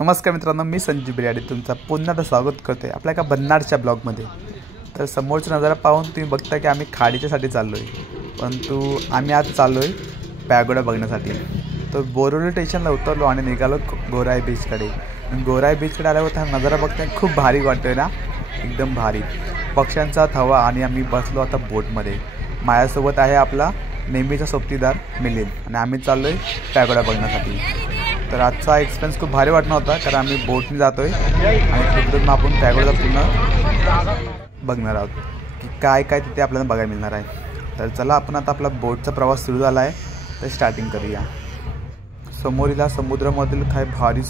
नमस्कार मित्रांनो, मी संजीव बिराडे तुमचा पुन्हा स्वागत करते आपल्या एका भन्नाडच्या ब्लॉगमध्ये। तर समोरचा नजारा पाहून तुम्ही बघता की आम्ही खाडीच्यासाठी चाललो आहे, परंतु आम्ही आज चाललो आहे पॅगोडा बघण्यासाठी। तर बोरिवली स्टेशनला उतरलो आणि निघालो गोराई बीचकडे। गोराई बीचकडे आल्यावर हा नजारा बघताय खूप भारी वाटतोय ना, एकदम भारी पक्ष्यांचा थवा। आणि आम्ही बसलो आता बोटमध्ये। माझ्यासोबत आहे आपला नेहमीचा सोबतीदार मिलिंद आणि आम्ही चाललो आहे पॅगोडा बघण्यासाठी। तर आजचा एक्सपिरियन्स खूप भारी वाटणार होता, कारण आम्ही बोटने जातोय आणि तिथून आपण पॅगोडा पूर्ण बघणार आहोत की काय काय तिथे आपल्याला बघायला मिळणार आहे। तर चला आपण आता आपला बोटचा प्रवास सुरू झाला आहे, तर स्टार्टिंग करूया। समोरीला समुद्रामधील काय भारी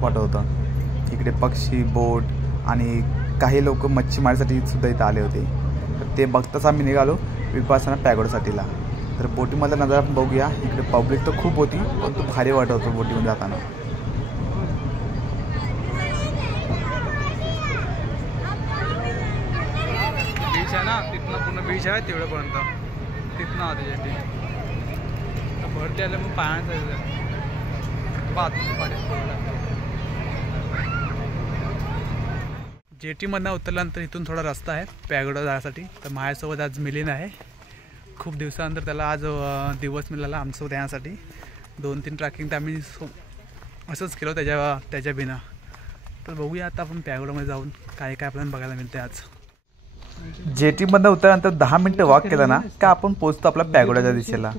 वाटत होतं। इकडे पक्षी, बोट आणि काही लोक मच्छी मारण्यासाठी सुद्धा इथं आले होते। तर ते बघताच आम्ही निघालो विपासना पॅगोडासाठीला। तर बोटीमधला नजारा आपण बघूया। इकडे पब्लिक तर खूप होती, पण तो भारी वाटत होतं बोटीमध्ये जाताना। बीच आहे ना, तिथनं पूर्ण बीच आहे तेवढ्यापर्यंत, तिथनं आधी जेटी भरती आलं मग पाण्याचं जेटीमधनं उतरल्यानंतर इथून थोडा रस्ता आहे पॅगोडा जाण्यासाठी। तर माझ्यासोबत आज मिलिंद आहे। खूप दिवसानंतर त्याला आज दिवस मिळाला आमच्यासोबत येण्यासाठी। 2-3 ट्रॅकिंग तर आम्ही असंच केलं त्याच्या बिना। तर बघूया आता आपण पॅगोडामध्ये जाऊन काय काय आपल्याला बघायला मिळते आज। जेटीमधनं उतरल्यानंतर 10 मिनिटं वॉक केलं ना का आपण पोहोचतो आपल्या पॅगोडाच्या दिशेला।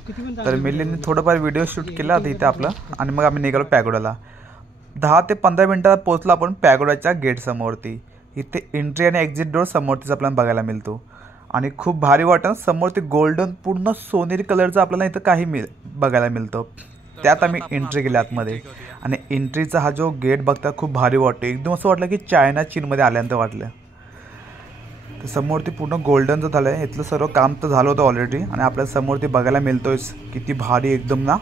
तर मिलिंदने थोडंफार व्हिडिओ शूट केला इथे आपलं, आणि मग आम्ही निघालो पॅगोडाला। 10 ते 15 मिनिटात पोहोचलो आपण पॅगोडाच्या गेट समोरती। इथे एंट्री आणि एक्झिट डोर समोरतीच आपल्याला बघायला मिळतो आणि खूप भारी वाटतं। समोर ते गोल्डन पूर्ण सोनेरी कलरचं आपल्याला इथं काही बघायला मिळतं। त्यात आम्ही एंट्री केली आतमध्ये, आणि एंट्रीचा हा जो गेट बघता खूप भारी वाटतो। एकदम असं वाटलं की चायना चीनमध्ये आल्यानंतर वाटलं। तर समोर ते पूर्ण गोल्डनचं झालं आहे। इथलं सर्व काम तर झालं होतं ऑलरेडी, आणि आपल्याला समोर ते बघायला मिळतोय किती भारी एकदम ना।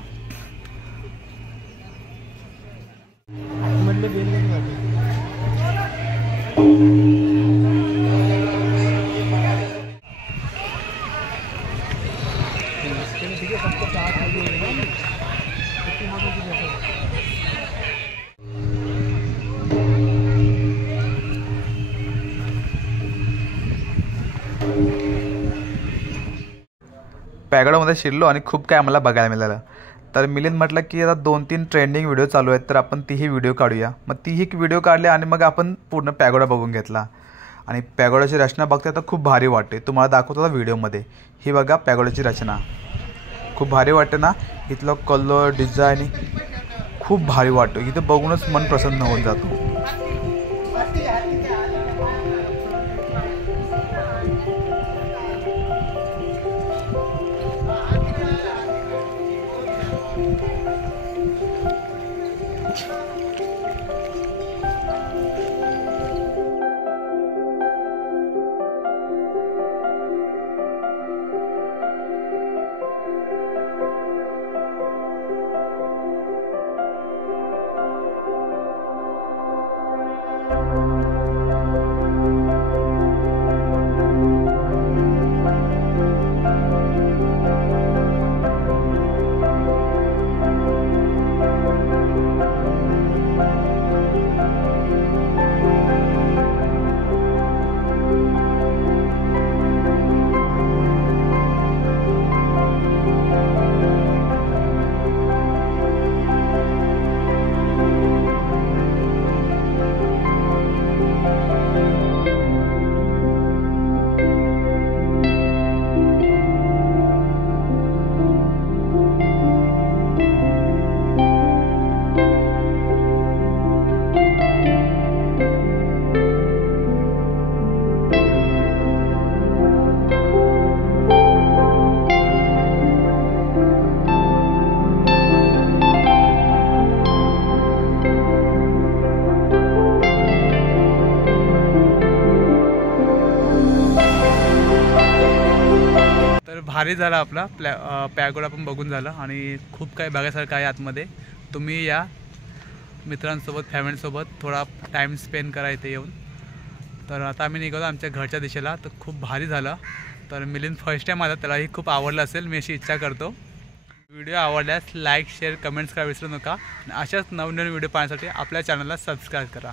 पॅगोडामध्ये शिरलो आणि खूप काय आम्हाला बघायला मिळालं। तर मिलिंद म्हटलं की आता 2-3 ट्रेंडिंग व्हिडिओ चालू आहेत, तर आपण तीही व्हिडिओ काढूया। मग तीही व्हिडिओ काढले आणि मग आपण पूर्ण पॅगोडा बघून घेतला। आणि पॅगोडाची रचना बघताय तर खूप भारी वाटते। तुम्हाला दाखवतो आता व्हिडिओमध्ये। ही बघा पॅगोडाची रचना, खूप भारी वाटते ना। इथलं कलर डिझाईन खूप भारी वाटतो। इथं बघूनच मन प्रसन्न होऊन जातो। भारी झाला आपला पॅगोडा पण बघून झालं, आणि खूप काही बघायसारखं आहे आतमध्ये। तुम्ही या मित्रांसोबत, फॅमिलीसोबत थोडा टाईम स्पेंड करा इथे येऊन। तर आता आम्ही निघालो आमच्या घरच्या दिशेला। तर खूप भारी झालं। तर मिलिंद फर्स्ट टाइम आला, त्यालाही खूप आवडलं असेल मी अशी इच्छा करतो। व्हिडिओ आवडल्यास लाईक शेअर कमेंट्स करा विसरू नका. आणि अशाच नवनवीन व्हिडिओ पाहण्यासाठी आपल्या चॅनलला सबस्क्राईब करा.